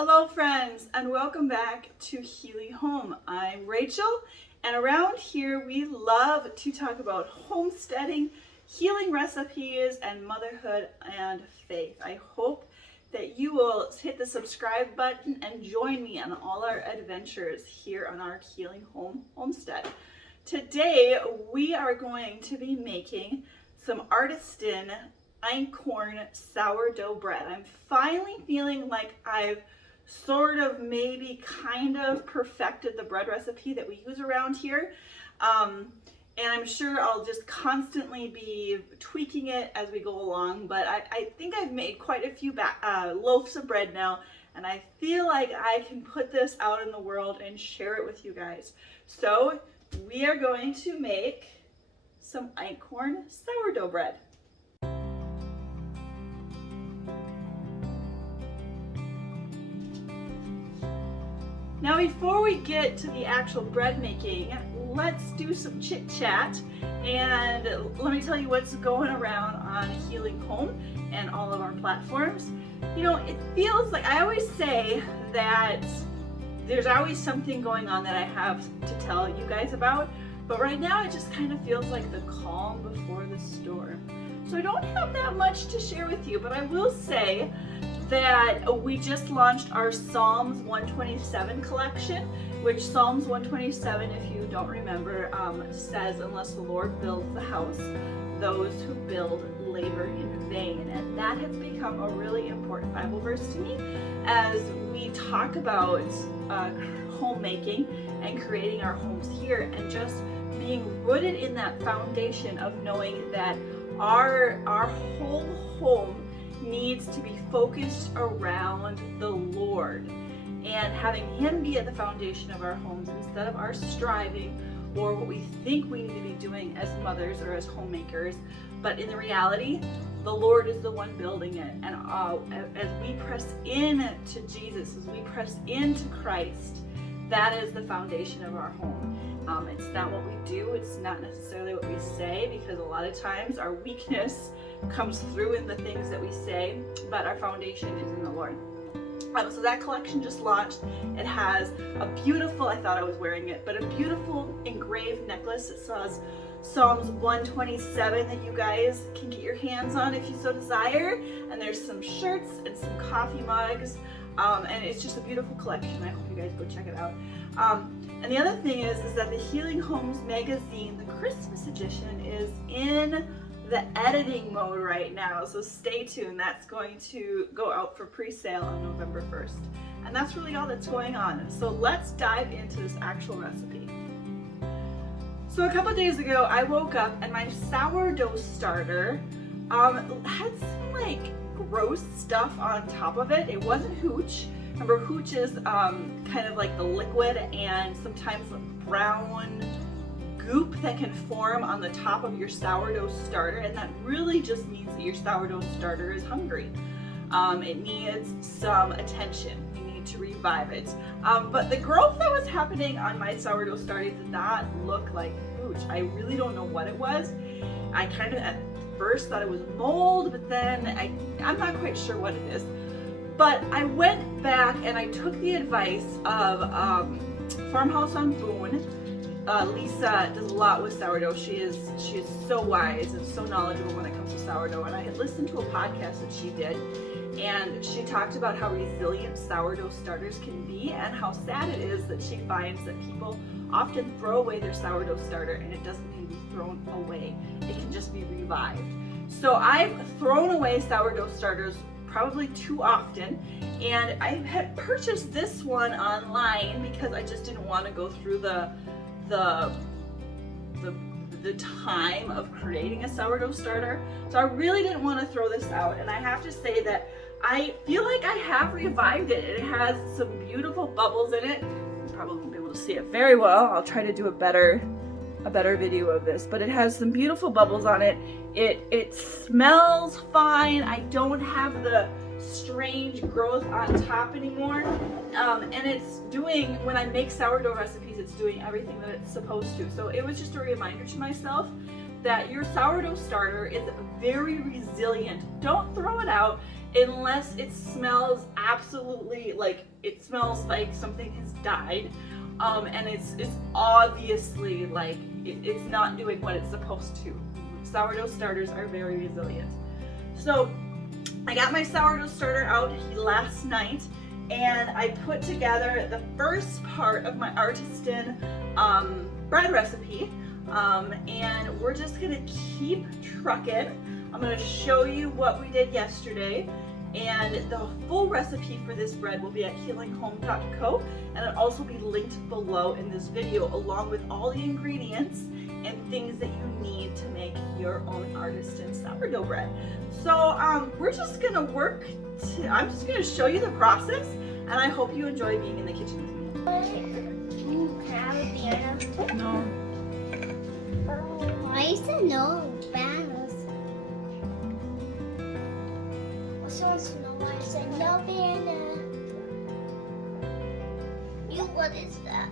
Hello friends, and welcome back to Healing Home. I'm Rachel, and around here we love to talk about homesteading, healing recipes, and motherhood and faith. I hope that you will hit the subscribe button and join me on all our adventures here on our Healing Home homestead. Today we are going to be making some Artisan Einkorn sourdough bread. I'm finally feeling like I've sort of maybe kind of perfected the bread recipe that we use around here. And I'm sure I'll just constantly be tweaking it as we go along, but I think I've made quite a few loaves of bread now, and I feel like I can put this out in the world and share it with you guys. So we are going to make some Einkorn sourdough bread. Now before we get to the actual bread making, let's do some chit chat and let me tell you what's going around on Healing Home and all of our platforms. You know, it feels like, I always say that there's always something going on that I have to tell you guys about, but right now it just kind of feels like the calm before the storm. So I don't have that much to share with you, but I will say that we just launched our Psalms 127 collection, which Psalms 127, if you don't remember, says, unless the Lord builds the house, those who build labor in vain. And that has become a really important Bible verse to me as we talk about homemaking and creating our homes here, and just being rooted in that foundation of knowing that our whole home needs to be focused around the Lord, and having Him be at the foundation of our homes instead of our striving or what we think we need to be doing as mothers or as homemakers. But in the reality, the Lord is the one building it. And as we press in to Jesus, as we press into Christ, that is the foundation of our home. It's not what we do, it's not necessarily what we say, because a lot of times our weakness comes through in the things that we say, but our foundation is in the Lord. So that collection just launched. It has a beautiful, I thought I was wearing it, but a beautiful engraved necklace. It says Psalms 127 that you guys can get your hands on if you so desire. And there's some shirts and some coffee mugs. And it's just a beautiful collection. I hope you guys go check it out. And the other thing is that the Healing Homes magazine, the Christmas edition, is in the editing mode right now. So stay tuned. That's going to go out for pre-sale on November 1st. And that's really all that's going on. So let's dive into this actual recipe. So a couple of days ago, I woke up and my sourdough starter had some like gross stuff on top of it. It wasn't hooch. Remember, hooch is kind of like the liquid and sometimes brown goop that can form on the top of your sourdough starter, and that really just means that your sourdough starter is hungry. It needs some attention. You need to revive it. But the growth that was happening on my sourdough starter did not look like hooch. I really don't know what it was. I kind of at first thought it was mold, but then I'm not quite sure what it is. But I went back and I took the advice of Farmhouse on Boone. Lisa does a lot with sourdough. She is so wise and so knowledgeable when it comes to sourdough. And I had listened to a podcast that she did, and she talked about how resilient sourdough starters can be, and how sad it is that she finds that people often throw away their sourdough starter, and it doesn't need to be thrown away. It can just be revived. So I've thrown away sourdough starters probably too often, and I had purchased this one online because I just didn't want to go through the time of creating a sourdough starter. So I really didn't want to throw this out, and I have to say that I feel like I have revived it. It has some beautiful bubbles in it. You probably won't be able to see it very well. I'll try to do a better video of this, but it has some beautiful bubbles on it. It smells fine. I don't have the strange growth on top anymore, and it's doing, when I make sourdough recipes, it's doing everything that it's supposed to. So it was just a reminder to myself that your sourdough starter is very resilient. Don't throw it out unless it smells absolutely like it smells like something has died, and it's obviously like it's not doing what it's supposed to. Sourdough starters are very resilient. So I got my sourdough starter out last night, and I put together the first part of my Artisan bread recipe, and we're just gonna keep trucking. I'm gonna show you what we did yesterday, and the full recipe for this bread will be at healinghome.co, and it'll also be linked below in this video, along with all the ingredients and things that you need to make your own Artisan sourdough bread. So we're just gonna I'm just gonna show you the process, and I hope you enjoy being in the kitchen with me. Ooh, can I have a banana? No. I said no bananas. Also wants to know why I said no banana. You, what is that?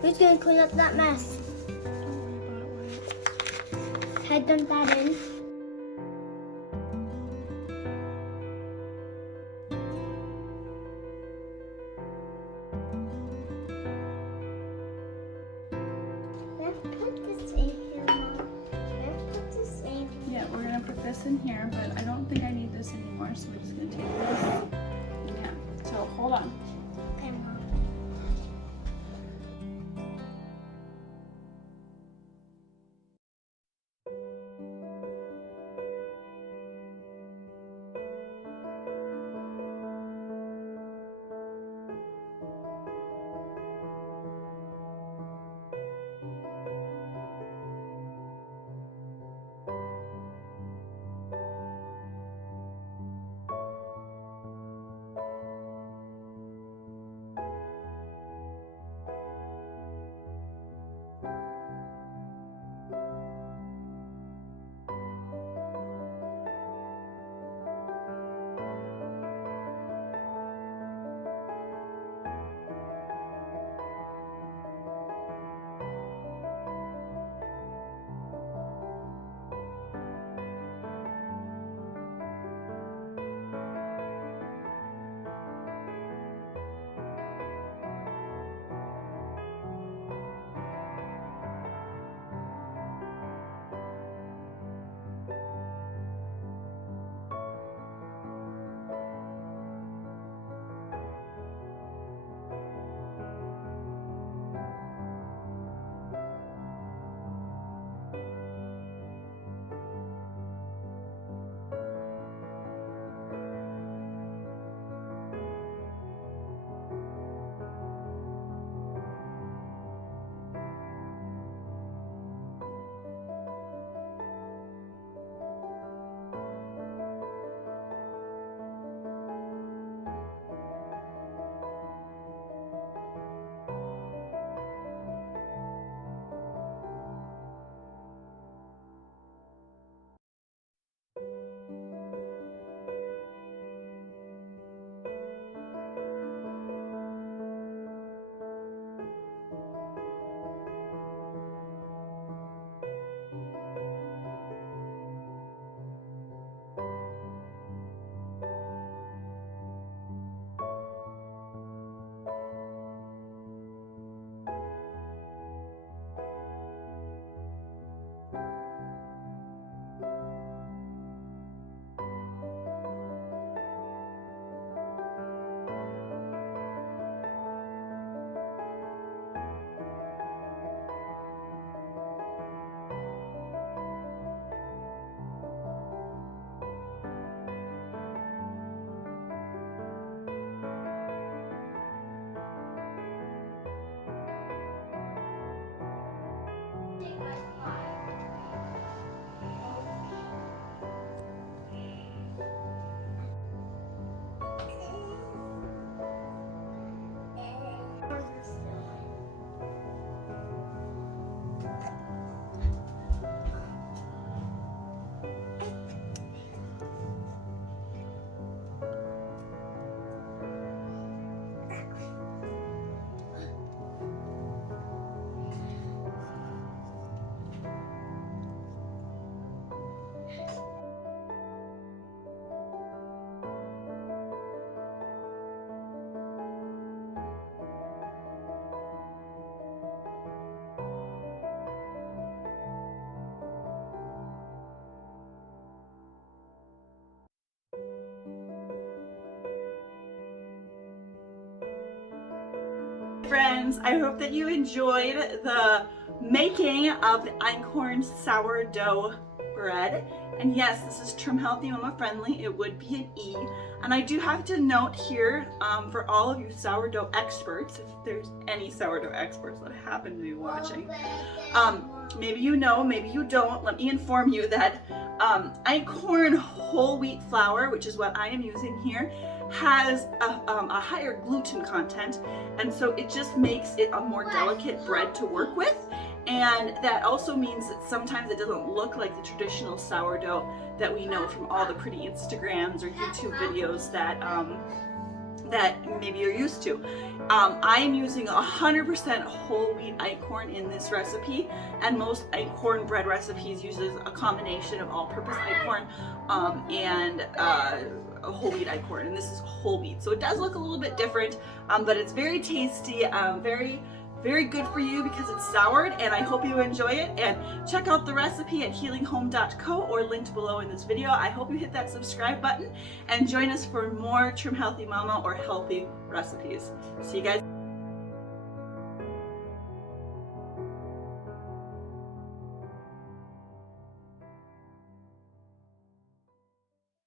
Who's gonna clean up that mess? Head dump that in. Let's put this in here, Mom. Let's put this in here. Yeah, we're gonna put this in here, but I don't think I need this anymore, so we're just gonna take this. Yeah, so hold on. Okay, Mom. friends, I hope that you enjoyed the making of the Einkorn sourdough bread. And yes, this is trim healthy, mama friendly. It would be an E. And I do have to note here, for all of you sourdough experts, if there's any sourdough experts that happen to be watching, maybe you know, maybe you don't, let me inform you that Einkorn whole wheat flour, which is what I am using here, has a higher gluten content, and so it just makes it a more delicate bread to work with. And that also means that sometimes it doesn't look like the traditional sourdough that we know from all the pretty Instagrams or YouTube videos that that maybe you're used to. I am using 100% whole wheat Einkorn in this recipe, and most Einkorn bread recipes uses a combination of all-purpose Einkorn and whole wheat Einkorn, and this is whole wheat. So it does look a little bit different, but it's very tasty, very good for you because it's soured, and I hope you enjoy it. And check out the recipe at healinghome.co or linked below in this video. I hope you hit that subscribe button and join us for more Trim Healthy Mama or healthy recipes. See you guys.